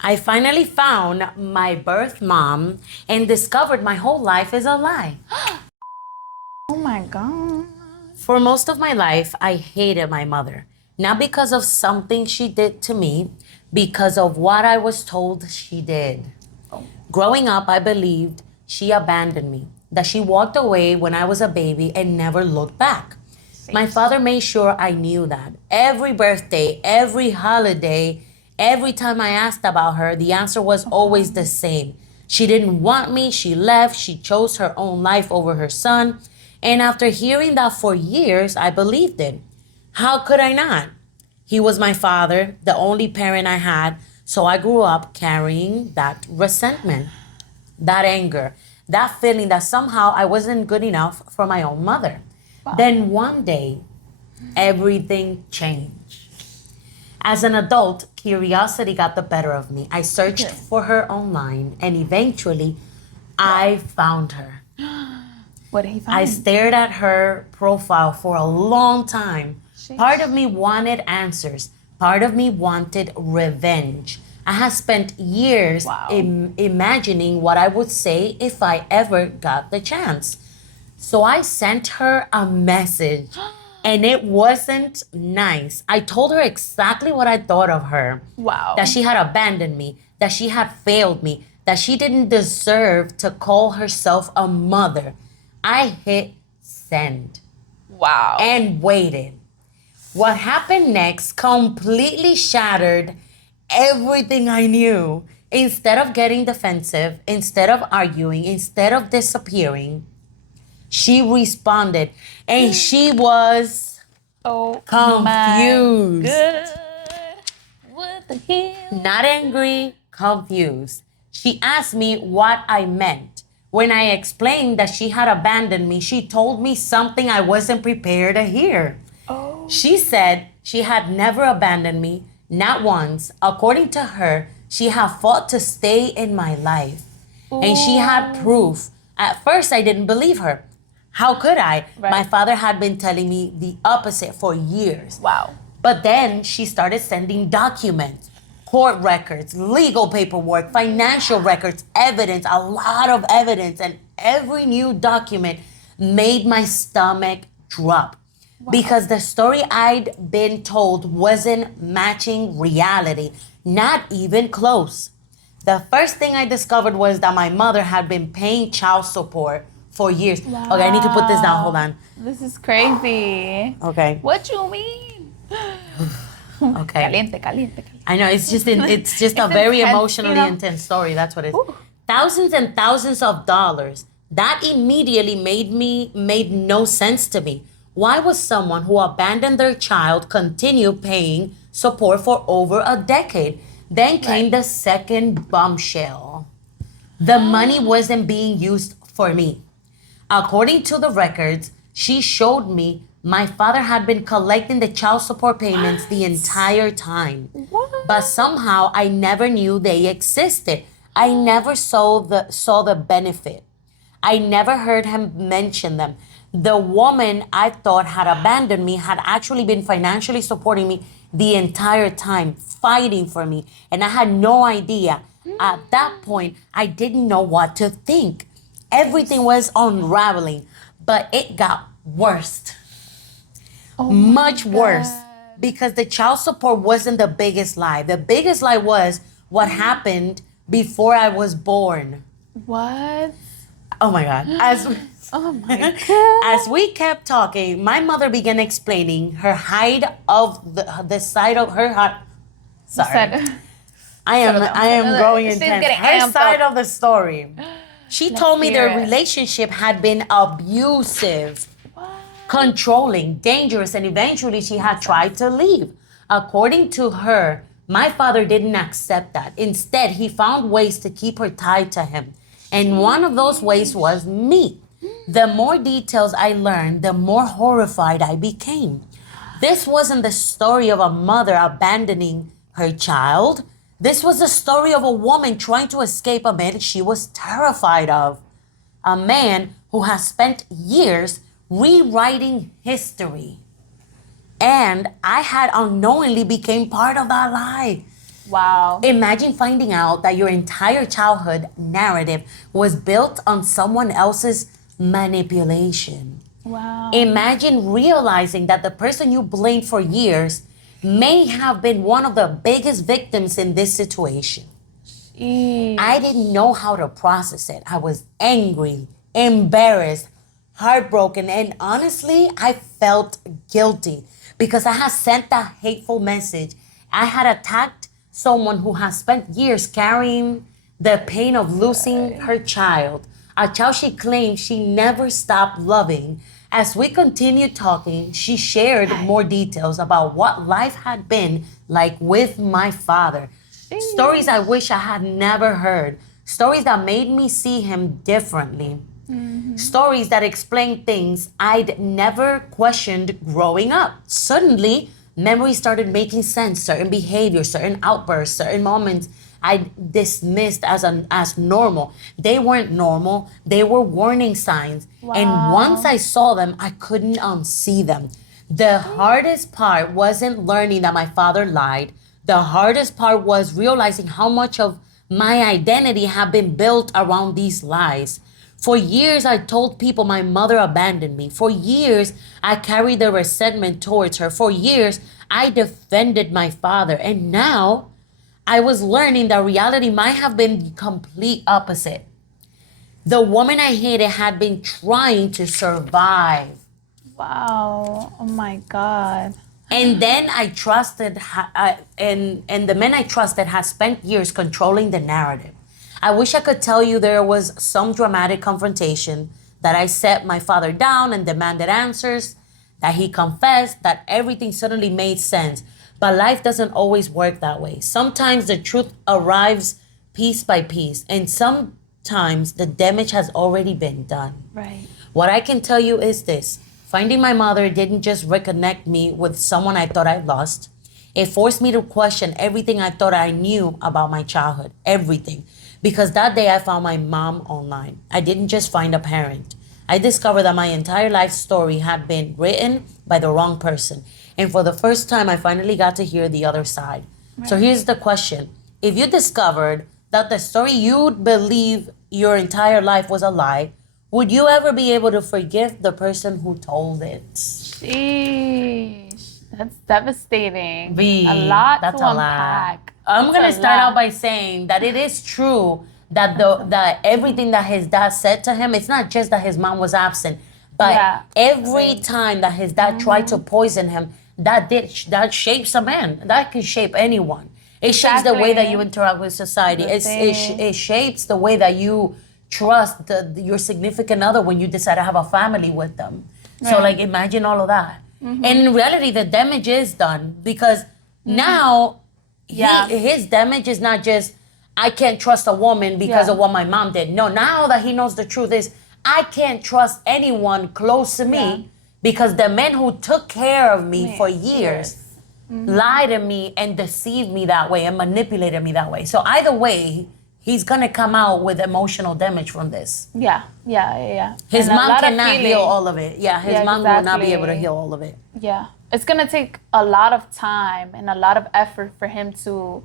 I finally found my birth mom and discovered my whole life is a lie. Oh my God. For most of my life, I hated my mother. Not because of something she did to me, because of what I was told she did. Growing up, I believed she abandoned me, that she walked away when I was a baby and never looked back. My father made sure I knew that. Every birthday, every holiday, every time I asked about her, the answer was always the same. She didn't want me, she left, she chose her own life over her son. And after hearing that for years, I believed it. How could I not? He was my father, the only parent I had, so I grew up carrying that resentment, that anger, that feeling that somehow I wasn't good enough for my own mother. Then one day, everything changed. As an adult, curiosity got the better of me. I searched for her online and eventually I found her. What did he find? I stared at her profile for a long time. Part of me wanted answers. Part of me wanted revenge. I had spent years imagining what I would say if I ever got the chance. So I sent her a message and it wasn't nice. I told her exactly what I thought of her. Wow. That she had abandoned me, that she had failed me, that she didn't deserve to call herself a mother. I hit send. Wow. And waited. What happened next completely shattered everything I knew. Instead of getting defensive, instead of arguing, instead of disappearing, she responded and she was confused. What the hell? Not angry, confused. She asked me what I meant. When I explained that she had abandoned me, she told me something I wasn't prepared to hear. She said she had never abandoned me, not once. According to her, she had fought to stay in my life. And she had proof. At first, I didn't believe her. How could I? Right. My father had been telling me the opposite for years. Wow. But then she started sending documents, court records, legal paperwork, financial records, evidence, a lot of evidence. And every new document made my stomach drop. Because the story I'd been told wasn't matching reality, not even close. The first thing I discovered was that my mother had been paying child support for years. Wow. Okay, I need to put this down. Hold on. This is crazy. Okay. What you mean? Okay. Caliente, caliente, caliente. I know it's just a very intense, emotionally intense story. That's what it is. Ooh. Thousands and thousands of dollars. That immediately made no sense to me. Why would someone who abandoned their child continue paying support for over a decade? Then came the second bombshell. The money wasn't being used for me. According to the records, she showed me my father had been collecting the child support payments the entire time. But somehow I never knew they existed. I never saw the benefit. I never heard him mention them. The woman I thought had abandoned me had actually been financially supporting me the entire time, fighting for me. And I had no idea. At that point, I didn't know what to think. Everything was unraveling, but it got worse. Much worse. Because the child support wasn't the biggest lie. The biggest lie was what happened before I was born. What? Oh my God. Oh my God. As we kept talking, my mother began explaining her height of the side of her heart. Sorry. I am growing She's intense. getting Her amped side up. of the story. She told me their hear it. relationship had been abusive, controlling, dangerous, and eventually she had tried to leave. According to her, my father didn't accept that. Instead, he found ways to keep her tied to him. And one of those ways was me. The more details I learned, the more horrified I became. This wasn't the story of a mother abandoning her child. This was the story of a woman trying to escape a man she was terrified of. A man who has spent years rewriting history. And I had unknowingly became part of that lie. Wow. Imagine finding out that your entire childhood narrative was built on someone else's manipulation. Wow. Imagine realizing that the person you blamed for years may have been one of the biggest victims in this situation. I didn't know how to process it. I was angry, embarrassed, heartbroken, and honestly, I felt guilty because I had sent that hateful message. I had attacked someone who has spent years carrying the pain of losing her child, a child she claimed she never stopped loving. As we continued talking, she shared more details about what life had been like with my father. Stories I wish I had never heard. Stories that made me see him differently. Stories that explained things I'd never questioned growing up. Suddenly, memories started making sense. Certain behaviors, certain outbursts, certain moments I dismissed as normal. They weren't normal. They were warning signs. And once I saw them, I couldn't unsee them. The hardest part wasn't learning that my father lied. The hardest part was realizing how much of my identity had been built around these lies. For years, I told people my mother abandoned me. For years, I carried the resentment towards her. For years, I defended my father. And now, I was learning that reality might have been the complete opposite. The woman I hated had been trying to survive. Wow. Oh my God. And then I trusted, and the men I trusted had spent years controlling the narrative. I wish I could tell you there was some dramatic confrontation, that I set my father down and demanded answers, that he confessed, that everything suddenly made sense. But life doesn't always work that way. Sometimes the truth arrives piece by piece, and sometimes the damage has already been done. Right. What I can tell you is this. Finding my mother didn't just reconnect me with someone I thought I lost. It forced me to question everything I thought I knew about my childhood. Everything. Because that day I found my mom online. I didn't just find a parent. I discovered that my entire life story had been written by the wrong person. And for the first time, I finally got to hear the other side. Right. So here's the question. If you discovered that the story you'd believe your entire life was a lie, would you ever be able to forgive the person who told it? Sheesh. That's devastating. V, a lot that's to a unpack. lot. I'm gonna start out by saying that it is true that that everything that his dad said to him, it's not just that his mom was absent, but every time that his dad tried to poison him, that shapes a man. That can shape anyone. It shapes the way that you interact with society. It shapes the way that you trust your significant other when you decide to have a family with them. Right. So like imagine all of that. And in reality, the damage is done because now his damage is not just I can't trust a woman because of what my mom did. No, now that he knows the truth is I can't trust anyone close to me because the men who took care of me for years lied to me and deceived me that way and manipulated me that way. So either way, he's gonna come out with emotional damage from this. Yeah. His mom cannot heal all of it. Yeah, his mom will not be able to heal all of it. Yeah. It's gonna take a lot of time and a lot of effort for him to,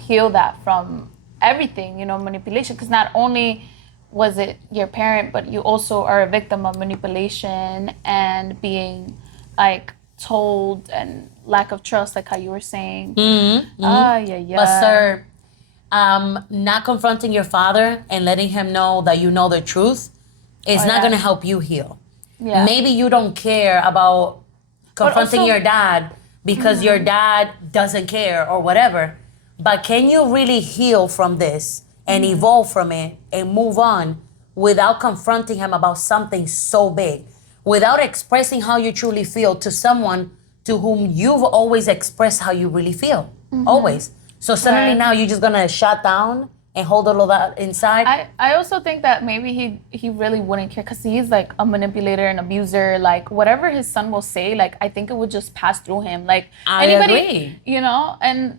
heal that from everything, manipulation. Because not only was it your parent, but you also are a victim of manipulation and being like told and lack of trust, like how you were saying. But sir, not confronting your father and letting him know that you know the truth is not going to help you heal. Yeah. Maybe you don't care about confronting your dad because your dad doesn't care or whatever. But can you really heal from this and evolve from it and move on without confronting him about something so big, without expressing how you truly feel to someone to whom you've always expressed how you really feel? Always. So suddenly now you're just gonna shut down and hold all of that inside? I also think that maybe he really wouldn't care because he's like a manipulator and abuser. Like whatever his son will say, like I think it would just pass through him. Like I agree. And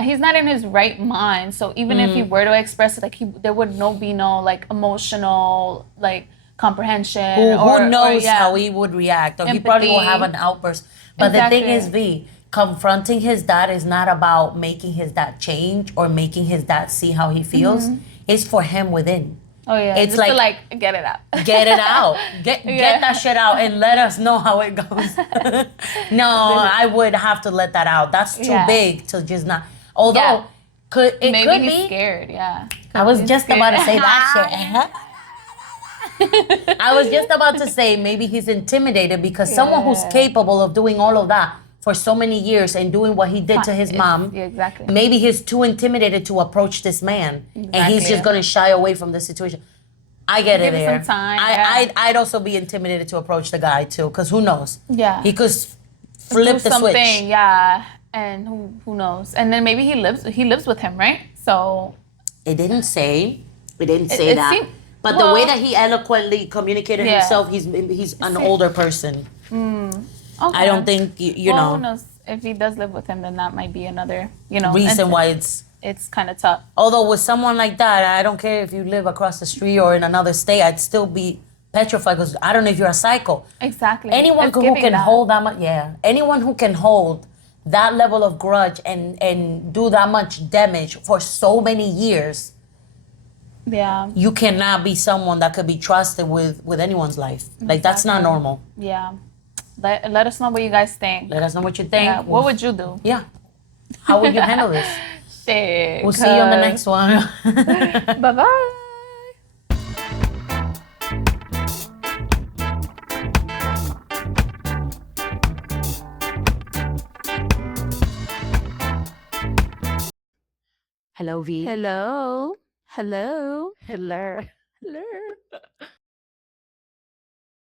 he's not in his right mind. So even if he were to express it, like there would be no like emotional like comprehension. Who knows how he would react, or empathy. He probably will have an outburst. But the thing is, V, confronting his dad is not about making his dad change or making his dad see how he feels. It's for him within. Oh yeah, It's just like, to like get it out. get it out. Get that shit out and let us know how it goes. No, I would have to let that out. That's too big to just not. Although, Maybe could he's be. scared. Yeah. I was just about to say that shit. I was just about to say maybe he's intimidated because someone who's capable of doing all of that for so many years and doing what he did to his mom, exactly. maybe he's too intimidated to approach this man, and he's just gonna shy away from the situation. I get Give it it there. some time, I'd also be intimidated to approach the guy too, because who knows? Yeah. He could flip the something, switch. yeah. And who knows? And then maybe he lives with him, right? So It didn't say that. seemed, But the way that he eloquently communicated himself, he's an older person. okay. I don't think you Well, know. who knows? If he does live with him, then that might be another Reason why it's kind of tough. although with someone like that, I don't care if you live across the street or in another state, I'd still be petrified because I don't know if you're a psycho. Exactly. Anyone It's who giving can that. hold that much, anyone who can hold that level of grudge and do that much damage for so many years, Yeah. you cannot be someone that could be trusted with anyone's life. Like that's not normal. Yeah. Let us know what you guys think. Let us know what you think. Yeah. What would you do? Yeah. How would you handle this? Shit. We'll see you on the next one. Bye bye. Hello, V. Hello. Hello. Hello. Hello.